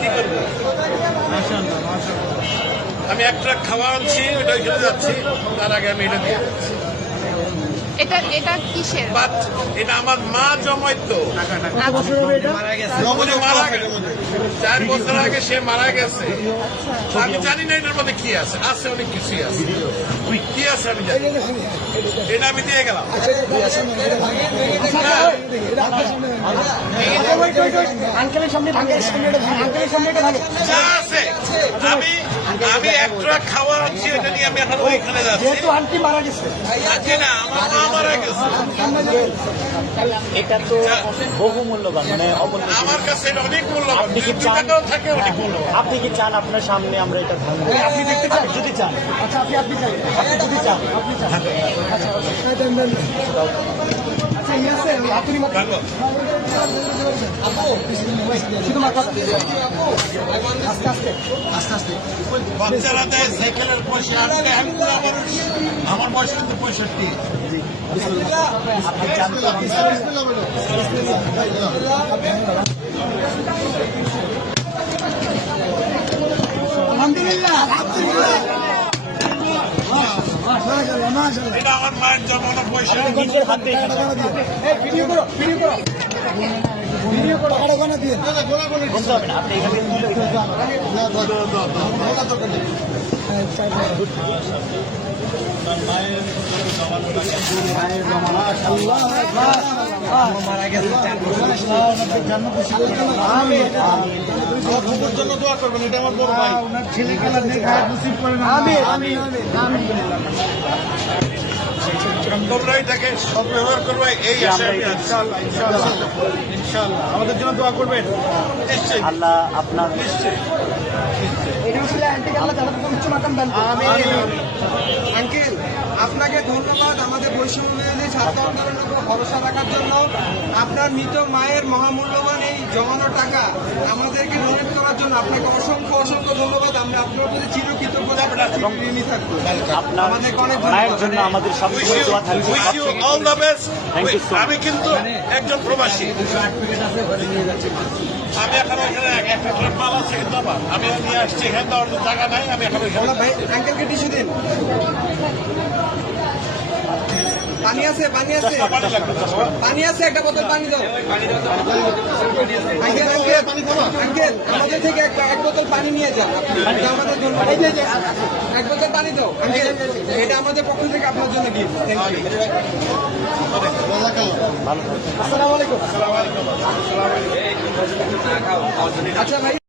কি করবো? আমি এক ট্রাক খাওয়া আনছি, ওটা ওইখানে যাচ্ছি, তার আগে আমি এটা দিয়ে যাচ্ছি। এটা কিসের? বাট এটা আমার মা জমাইতো, মারা গেছে 4 বছর আগে, সে মারা গেছে। আমি জানি না এটার মধ্যে কি আছে, আছে অনেক কিছুই আছে, কি আছে আমি জানি, এটা আমি দিয়ে গেলাম। যা আছে আমি এক ট্রাক খাওয়া আনছি, এটা নিয়ে আমি এখন ওইখানে যাচ্ছি। আন্টি মারা গেছে, আজকে না, আমার মা মারা গেছে। এটা তো বহু মূল্যবান, মানে আমার কাছে এটা অনেক মূল্যবান, 2 টাকাও থাকে অনেক মূল্যবান। আপনি কি চান আপনার সামনে আমরা এটা ভাঙবো? আপনি দেখতে চান? যদি চান, আচ্ছা আপনি চান, আপনি যদি চান, আপনি চান, আচ্ছা আপনি ভালো। শুধু মাথা আস্তে আস্তে আস্তে আস্তে বাচ্চারা দেয় সাইকেলের পয়সা, আজকে আমি বুড়া মানুষ, আমার বয়স কিন্তু 65। আপনি চান তো আপনি এটা আমার মায়ের জমানো পয়সা। নিজের হাতে বলতে হবে না, আপনি এখানে মারা গেছে, জন্য দোয়া করবেন, এটা আমার বড় ভাই। ছেলে খেলা দেখা নসিব করেন। তোমরা এটাকে সদ্ব্যবহার করবে, এই আশা আমি আছি। ইনশাআল্লাহ আমাদের জন্য দোয়া করবেন। নিশ্চয়ই আল্লাহ আপনার নিশ্চয়ই। আঙ্কেল, আপনাকে ধন্যবাদ আমাদের বৈষম্য বিরোধী ছাত্র আন্দোলনের উপর ভরসা রাখার জন্য। আপনার মৃত মায়ের মহামূল্যবান এই জমানো টাকা আমাদেরকে ডোনেট করার জন্য আপনাকে অসংখ্য অসংখ্য ধন্যবাদ। আমরা আপনার প্রতি চিরকৃতজ্ঞতা ঋণী থাকবো। আপনার আমাদেরকে অনেক মায়ের জন্য আমাদের সবসময় দোয়া থাকবে। Wish you all the best. Thank you so much. আমি কিন্তু একজন প্রবাসী, আমি এখন ওইখানে একটা ট্রাক মাল আছে কিন্তু আমার, আমি নিয়ে আসছি, এখানে দেওয়ার জায়গা নাই, আমি এখন ওইখানে ভাই আঙ্কেলকে টিস্যু দিন। পানি আছে, পানি আছে, পানি লাগবে। পানি আছে, একটা বোতল পানি দাও। আঙ্কেল আঙ্কেল আমাদের থেকে এক বোতল পানি নিয়ে যান। এটা আমাদের জন্য, এক বোতল পানি দাও আঙ্কেল, এটা আমাদের পক্ষ থেকে আপনার জন্য গিফট। Thank you. আসসালামু আলাইকুম। আচ্ছা ভাই।